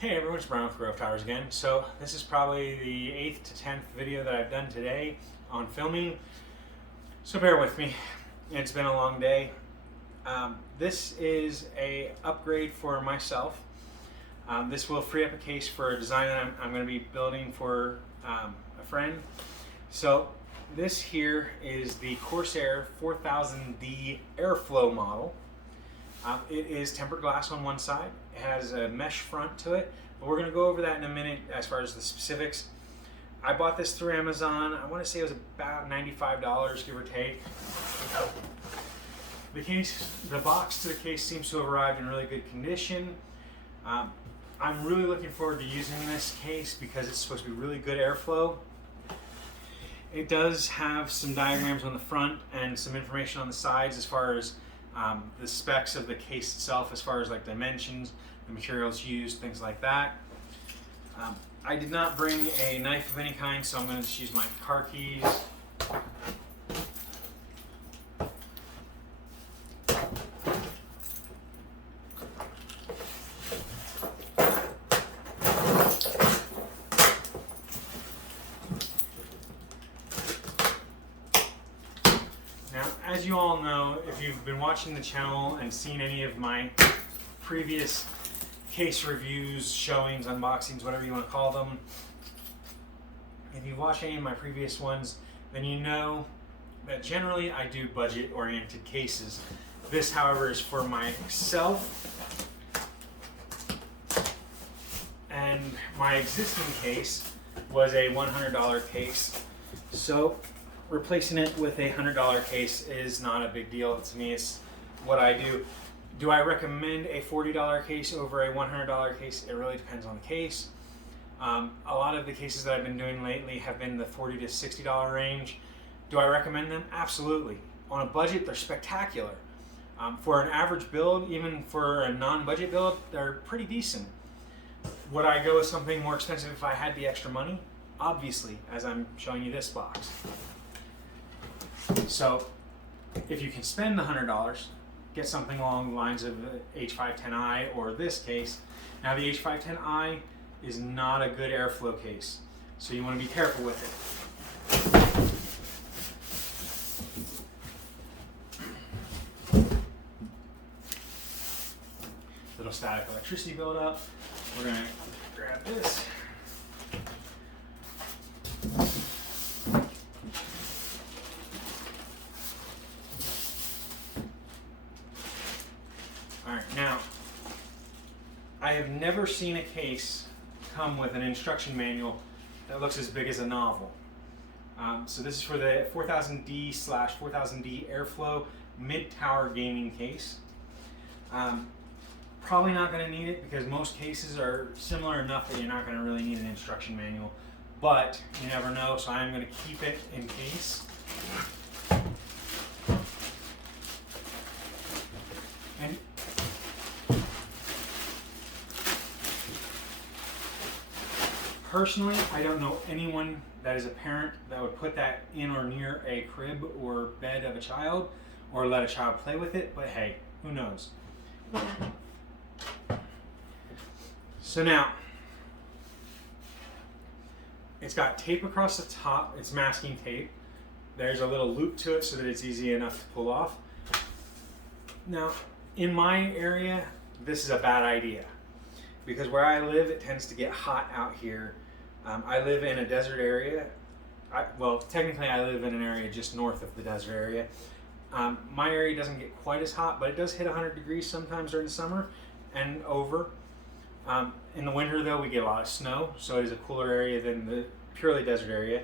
Hey everyone, it's Brian with GreyWolf Towers again. So this is probably the 8th to 10th video that I've done today on filming. So bear with me, it's been a long day. This is a upgrade for myself. This will free up a case for a design that I'm going to be building for a friend. So this here is the Corsair 4000D Airflow model. It is tempered glass on one side. It has a mesh front to it, but we're going to go over that in a minute as far as the specifics. I bought this through Amazon. I want to say it was about $95, give or take. The box to the case seems to have arrived in really good condition. I'm really looking forward to using this case because it's supposed to be really good airflow. It does have some diagrams on the front and some information on the sides as far as the specs of the case itself, as far as like dimensions, the materials used, things like that. I did not bring a knife of any kind, so I'm going to just use my car keys. As you all know, if you've been watching the channel and seen any of my previous case reviews, showings, unboxings, whatever you want to call them, if you've watched any of my previous ones, then you know that generally I do budget-oriented cases. This, however, is for myself, and my existing case was a $100 case. So replacing it with a $100 case is not a big deal to me. It's what I do. Do I recommend a $40 case over a $100 case? It really depends on the case. A lot of the cases that I've been doing lately have been the $40 to $60 range. Do I recommend them? Absolutely. On a budget, they're spectacular. For an average build, even for a non-budget build, they're pretty decent. Would I go with something more expensive if I had the extra money? Obviously, as I'm showing you this box. So, if you can spend the $100, get something along the lines of the H510i or this case. Now the H510i is not a good airflow case, so you want to be careful with it. Little static electricity buildup. We're going to grab this. Alright, now, I have never seen a case come with an instruction manual that looks as big as a novel. So this is for the 4000D/4000D Airflow mid-tower gaming case. Probably not going to need it because most cases are similar enough that you're not going to really need an instruction manual. But you never know, so I'm going to keep it in case. And personally, I don't know anyone that is a parent that would put that in or near a crib or bed of a child or let a child play with it, but hey, who knows? So now, it's got tape across the top, it's masking tape. There's a little loop to it so that it's easy enough to pull off. Now, in my area, this is a bad idea because where I live, it tends to get hot out here. I live in a desert area. Well, technically I live in an area just north of the desert area. My area doesn't get quite as hot, but it does hit 100 degrees sometimes during the summer and over. In the winter though, we get a lot of snow, so it is a cooler area than the purely desert area.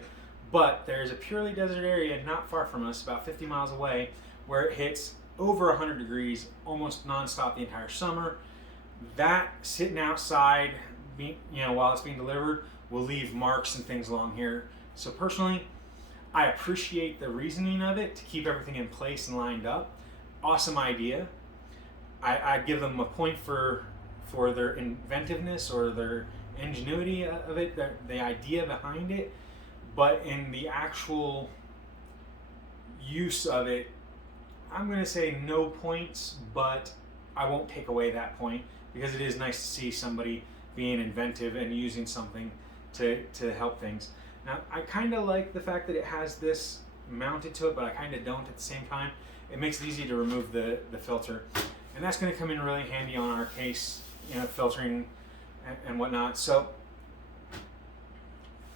But there's a purely desert area not far from us, about 50 miles away, where it hits over 100 degrees almost non-stop the entire summer. That sitting outside, while it's being delivered, will leave marks and things along here. So personally, I appreciate the reasoning of it to keep everything in place and lined up. Awesome idea. I give them a point for their inventiveness or their ingenuity of it, the idea behind it. But in the actual use of it, I'm going to say no points, but I won't take away that point because it is nice to see somebody being inventive and using something to help things. Now, I kind of like the fact that it has this mounted to it, but I kind of don't at the same time. It makes it easy to remove the filter. And that's going to come in really handy on our case, you know, filtering and whatnot. So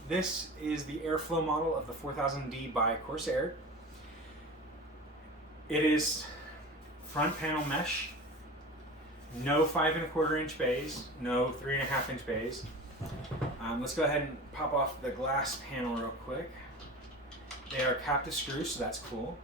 this is the airflow model of the 4000D by Corsair. It is front panel mesh, no 5 1/4 inch bays, no 3 1/2 inch bays. Let's go ahead and pop off the glass panel real quick. They are captive screws, so that's cool.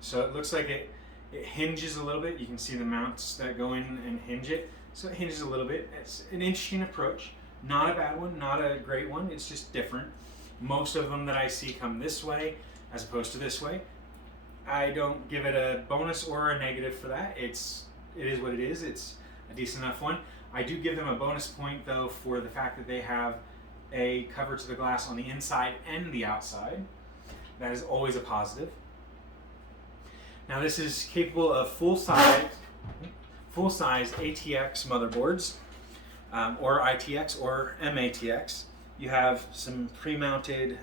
So it looks like it hinges a little bit. You can see the mounts that go in and hinge it. So it hinges a little bit. It's an interesting approach. Not a bad one, not a great one. It's just different. Most of them that I see come this way as opposed to this way. I don't give it a bonus or a negative for that. It is what it is. It's a decent enough one. I do give them a bonus point though for the fact that they have a cover to the glass on the inside and the outside. That is always a positive. Now this is capable of full-size ATX motherboards, or ITX or MATX. You have some pre-mounted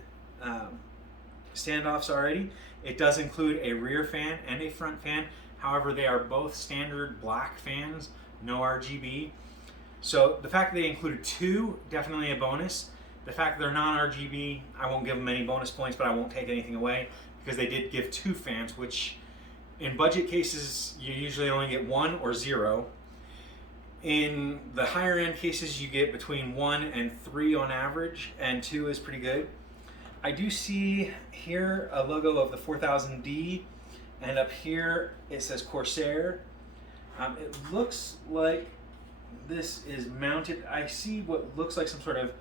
standoffs already. It does include a rear fan and a front fan. However, they are both standard black fans, no RGB. So the fact that they included two, definitely a bonus. The fact that they're non-RGB, I won't give them any bonus points, but I won't take anything away because they did give two fans, which in budget cases, you usually only get 1 or 0. In the higher end cases, you get between 1 and 3 on average, and 2 is pretty good. I do see here a logo of the 4000D, and up here it says Corsair. It looks like this is mounted. I see what looks like some sort of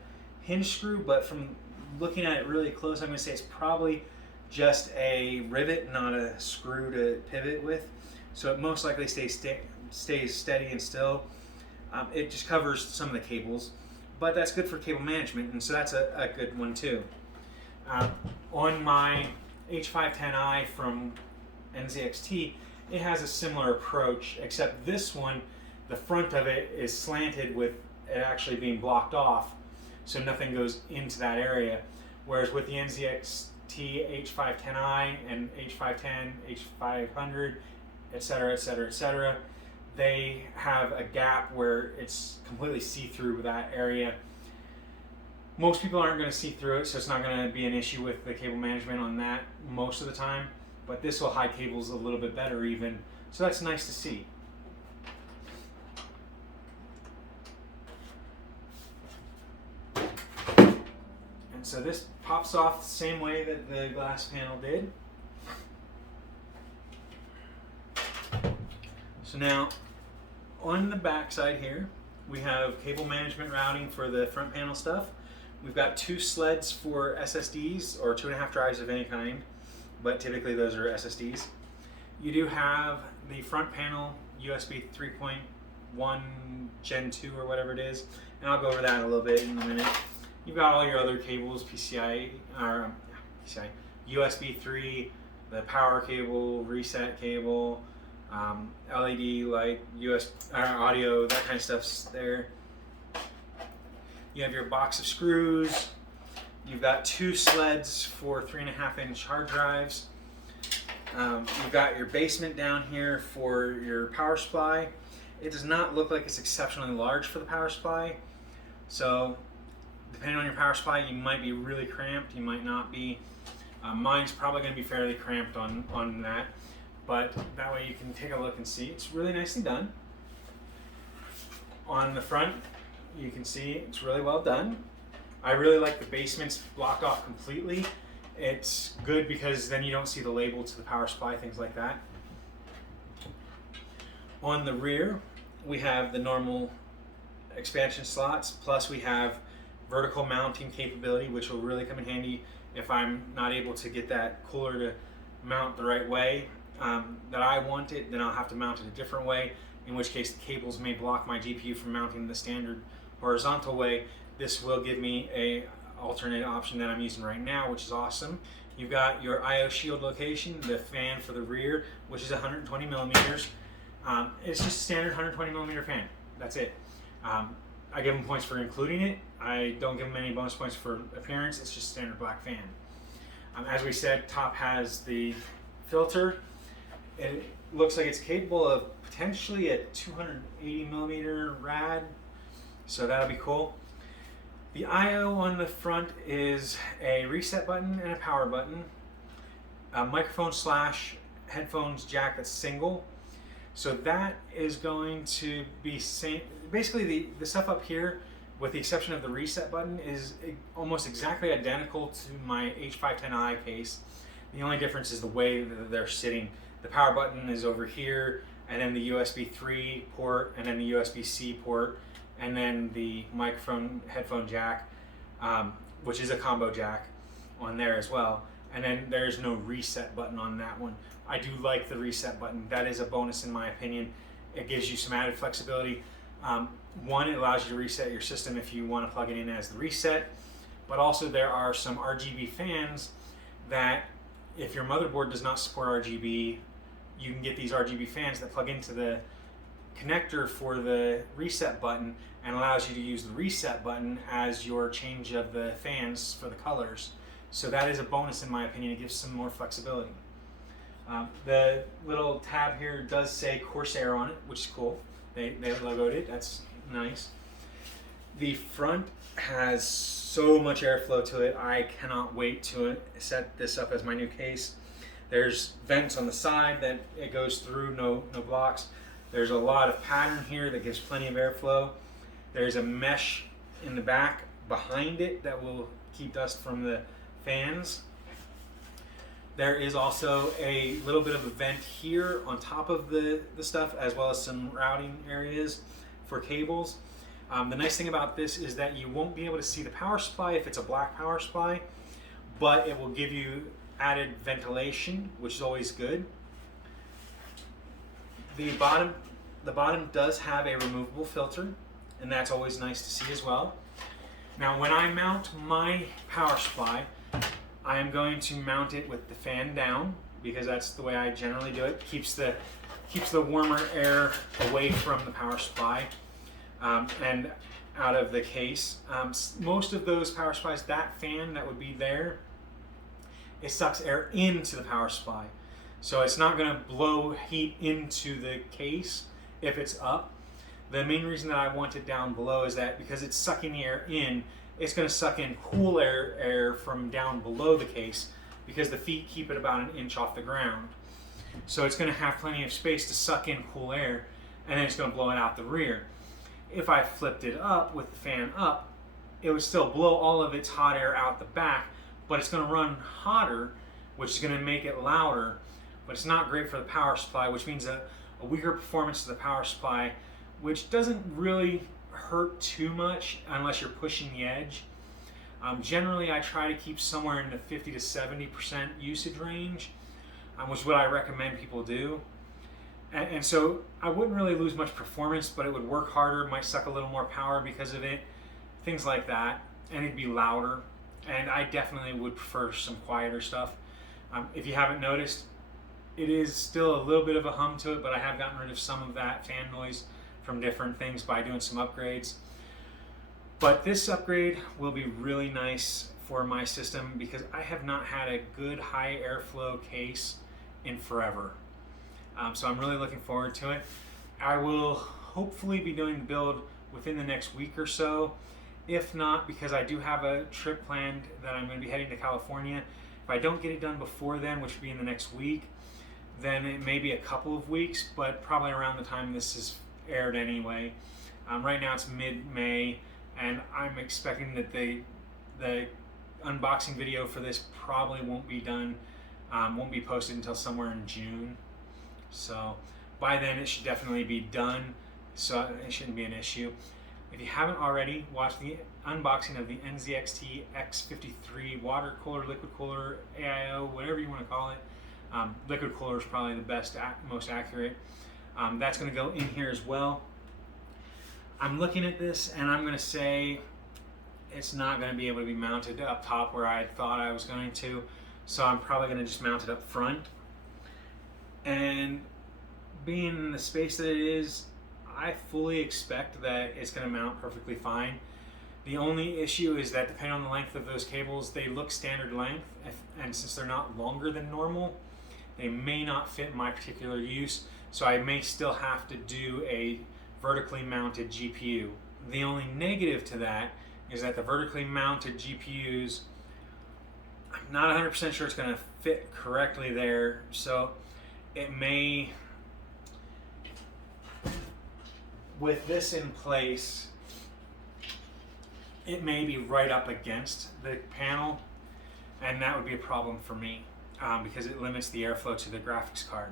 hinge screw, but from looking at it really close, I'm going to say it's probably just a rivet, not a screw to pivot with. So it most likely stays steady and still. It just covers some of the cables, but that's good for cable management, and so that's a good one too. On my H510i from NZXT, it has a similar approach, except this one, the front of it is slanted with it actually being blocked off, so nothing goes into that area. Whereas with the NZXT H510i and H510, H500, etc., etc., etc., they have a gap where it's completely see-through that area. Most people aren't going to see through it, so it's not going to be an issue with the cable management on that most of the time. But this will hide cables a little bit better even, so that's nice to see. And so this pops off the same way that the glass panel did. So now, on the back side here, we have cable management routing for the front panel stuff. We've got 2 sleds for SSDs, or 2.5 drives of any kind, but typically those are SSDs. You do have the front panel USB 3.1 Gen 2 or whatever it is, and I'll go over that a little bit in a minute. You've got all your other cables, USB 3, the power cable, reset cable, LED light, audio, that kind of stuff's there. You have your box of screws. You've got 2 sleds for 3.5 inch hard drives. You've got your basement down here for your power supply. It does not look like it's exceptionally large for the power supply. So depending on your power supply, you might be really cramped, you might not be. Mine's probably going to be fairly cramped on that. But that way you can take a look and see. It's really nicely done. On the front, you can see it's really well done. I really like the basements blocked off completely. It's good because then you don't see the label to the power supply, things like that. On the rear, we have the normal expansion slots, plus we have vertical mounting capability, which will really come in handy if I'm not able to get that cooler to mount the right way that I want it. Then I'll have to mount it a different way, in which case the cables may block my GPU from mounting the standard horizontal way. This will give me a alternate option that I'm using right now, which is awesome. You've got your IO shield location, the fan for the rear, which is 120 millimeters. It's just a standard 120 millimeter fan. That's it. I give them points for including it. I don't give them any bonus points for appearance. It's just a standard black fan. As we said, top has the filter. It looks like it's capable of potentially a 280 millimeter rad, so that'll be cool. The I/O on the front is a reset button and a power button. A microphone / headphones jack that's single. So that is going to be same. Basically, the stuff up here, with the exception of the reset button, is almost exactly identical to my H510i case. The only difference is the way that they're sitting. The power button is over here, and then the USB 3 port, and then the USB-C port, and then the microphone headphone jack, which is a combo jack on there as well. And then there's no reset button on that one. I do like the reset button. That is a bonus in my opinion. It gives you some added flexibility. One, it allows you to reset your system if you want to plug it in as the reset, but also there are some RGB fans that if your motherboard does not support RGB, you can get these RGB fans that plug into the connector for the reset button and allows you to use the reset button as your change of the fans for the colors. So that is a bonus in my opinion. It gives some more flexibility. The little tab here does say Corsair on it, which is cool. They logoed it. That's nice. The front has so much airflow to it. I cannot wait to set this up as my new case. There's vents on the side that it goes through, no blocks. There's a lot of pattern here that gives plenty of airflow. There's a mesh in the back behind it that will keep dust from the fans. There is also a little bit of a vent here on top of the stuff, as well as some routing areas for cables. The nice thing about this is that you won't be able to see the power supply if it's a black power supply, but it will give you added ventilation, which is always good. The bottom does have a removable filter, and that's always nice to see as well. Now, when I mount my power supply, I am going to mount it with the fan down because that's the way I generally do it. Keeps the warmer air away from the power supply and out of the case. Most of those power supplies, that fan that would be there, it sucks air into the power supply. So it's not going to blow heat into the case if it's up. The main reason that I want it down below is that because it's sucking the air in, it's going to suck in cool air from down below the case because the feet keep it about 1 inch off the ground. So it's going to have plenty of space to suck in cool air, and then it's going to blow it out the rear. If I flipped it up with the fan up, it would still blow all of its hot air out the back, but it's going to run hotter, which is going to make it louder, but it's not great for the power supply, which means a weaker performance to the power supply, which doesn't really hurt too much unless you're pushing the edge. Generally, I try to keep somewhere in the 50 to 70% usage range, which is what I recommend people do. And so I wouldn't really lose much performance, but it would work harder, might suck a little more power because of it, things like that, and it'd be louder. And I definitely would prefer some quieter stuff. If you haven't noticed, it is still a little bit of a hum to it, but I have gotten rid of some of that fan noise from different things by doing some upgrades. But this upgrade will be really nice for my system because I have not had a good high airflow case in forever. So I'm really looking forward to it. I will hopefully be doing the build within the next week or so. If not, because I do have a trip planned that I'm going to be heading to California. If I don't get it done before then, which will be in the next week, then it may be a couple of weeks, but probably around the time this is aired anyway. Right now it's mid-May, and I'm expecting that the unboxing video for this probably won't be done, won't be posted until somewhere in June. So by then it should definitely be done, so it shouldn't be an issue. If you haven't already, watch the unboxing of the NZXT X53 water cooler, liquid cooler, AIO, whatever you want to call it. Liquid cooler is probably the best, most accurate. That's going to go in here as well. I'm looking at this and I'm going to say it's not going to be able to be mounted up top where I thought I was going to, so I'm probably going to just mount it up front. And being in the space that it is, I fully expect that it's going to mount perfectly fine. The only issue is that depending on the length of those cables, they look standard length, and since they're not longer than normal, they may not fit my particular use, so I may still have to do a vertically mounted GPU. The only negative to that is that the vertically mounted GPUs, I'm not 100% sure it's going to fit correctly there, so it may, with this in place, it may be right up against the panel, and that would be a problem for me because it limits the airflow to the graphics card.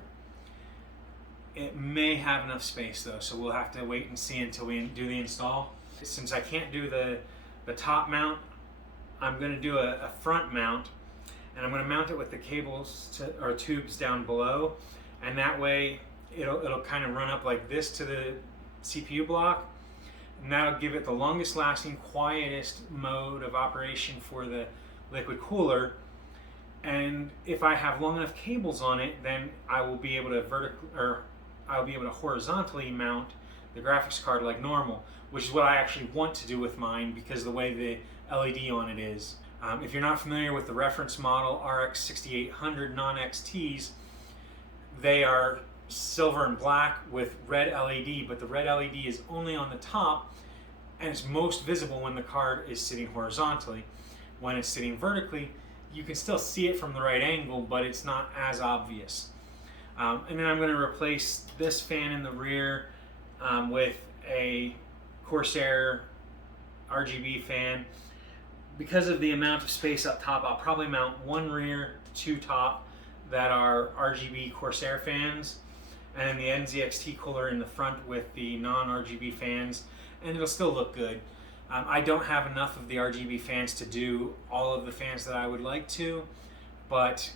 It may have enough space though, so we'll have to wait and see until we do the install. Since I can't do the top mount, I'm going to do a front mount, and I'm going to mount it with the cables or tubes down below, and that way it'll kind of run up like this to the CPU block, and that'll give it the longest lasting, quietest mode of operation for the liquid cooler. And if I have long enough cables on it, then I will be able to horizontally mount the graphics card like normal, which is what I actually want to do with mine because of the way the LED on it is. If you're not familiar with the reference model RX 6800 non-XTs, they are silver and black with red LED, but the red LED is only on the top and it's most visible when the card is sitting horizontally. When it's sitting vertically, you can still see it from the right angle, but it's not as obvious. And then I'm going to replace this fan in the rear with a Corsair RGB fan. Because of the amount of space up top, I'll probably mount one rear, two top that are RGB Corsair fans, and then the NZXT cooler in the front with the non-RGB fans, and it'll still look good. I don't have enough of the RGB fans to do all of the fans that I would like to, but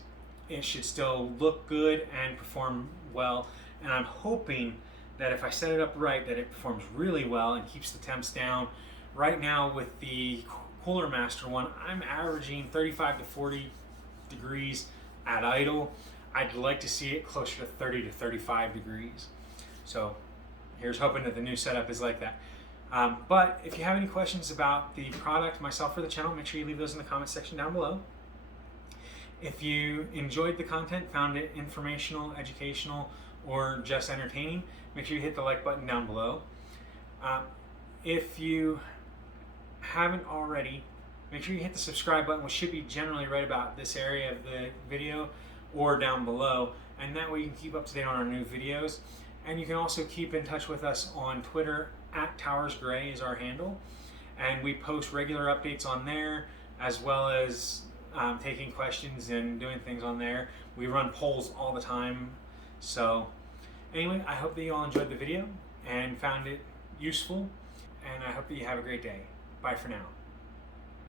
it should still look good and perform well, and I'm hoping that if I set it up right, that it performs really well and keeps the temps down. Right now with the Cooler Master one, I'm averaging 35 to 40 degrees at idle. I'd like to see it closer to 30 to 35 degrees. So here's hoping that the new setup is like that. But if you have any questions about the product, myself, or the channel, make sure you leave those in the comment section down below. If you enjoyed the content, found it informational, educational, or just entertaining, make sure you hit the like button down below. If you haven't already, make sure you hit the subscribe button, which should be generally right about this area of the video or down below, and that way you can keep up to date on our new videos. And you can also keep in touch with us on Twitter, @TowersGrey is our handle, and we post regular updates on there, as well as taking questions and doing things on there. We run polls all the time. So anyway, I hope that you all enjoyed the video and found it useful, and I hope that you have a great day. Bye for now.